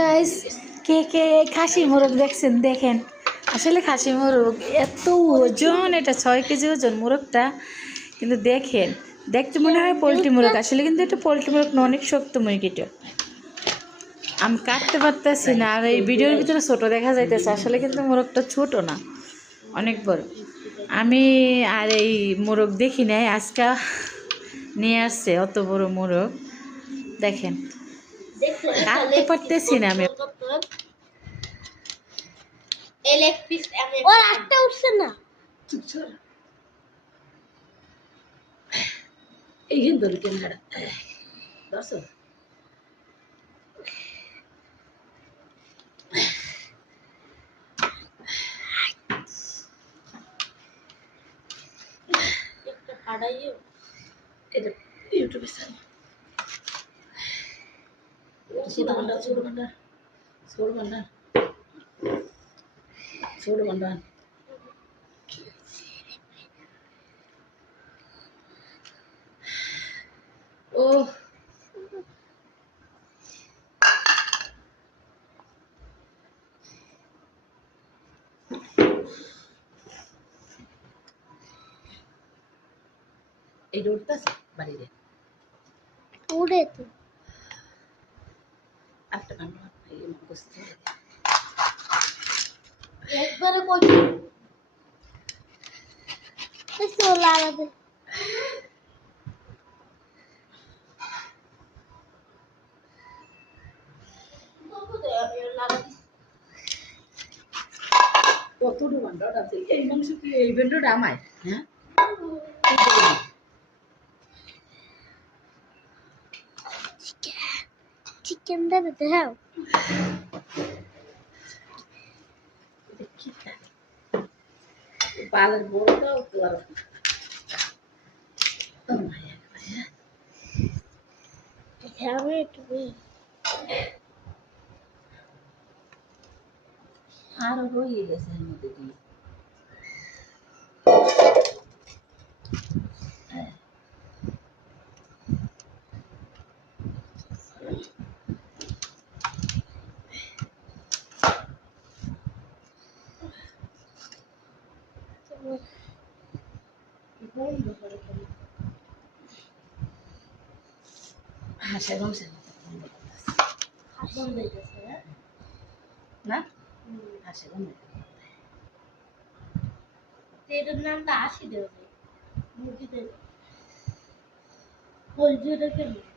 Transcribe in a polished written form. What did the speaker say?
Guys, কে কে খাসি মোরগ দেখছেন? দেখেন, আসলে খাসি মোরগ এত ওজন, এটা 6 কেজি ওজন মোরগটা। কিন্তু দেখেন, দেখতে মনে হয় পোলট্রি মোরগ, আসলে কিন্তু এটা পোলট্রি মোরগ না, অনেক শক্ত মুরগিটা। আমি কাটতে পারতেছি না, আর এই ভিডিওর ভিতরে ছোট দেখা যাইতেছে, আসলে কিন্তু মোরগটা ছোট না, অনেক বড়। আমি আর এই মোরগ দেখি নাই, আজকে নিয়ে আসছে অত বড় মোরগ। দেখেন, কাটতে পারতেছি না আমি। ইউটিউবে ও এই রোডটা বাড়িরে উড়ে তো একটা কান্ড এই মুখস্থ একবারে কই এসো লাগাবে কতটুকু বান্ডা আছে এই মাংস কি এই বেন্ডটা আমায় হ্যাঁ চিকেন দাও দাও পালের বড়টাও তো আর আমি একটু আরো রয়ে গেছে এর মধ্যে দিয়ে হাঁসের মাংসের না হাঁসের এটার নামটা হাসি দেবে মুরগিদের পোলট্রিটা কেমন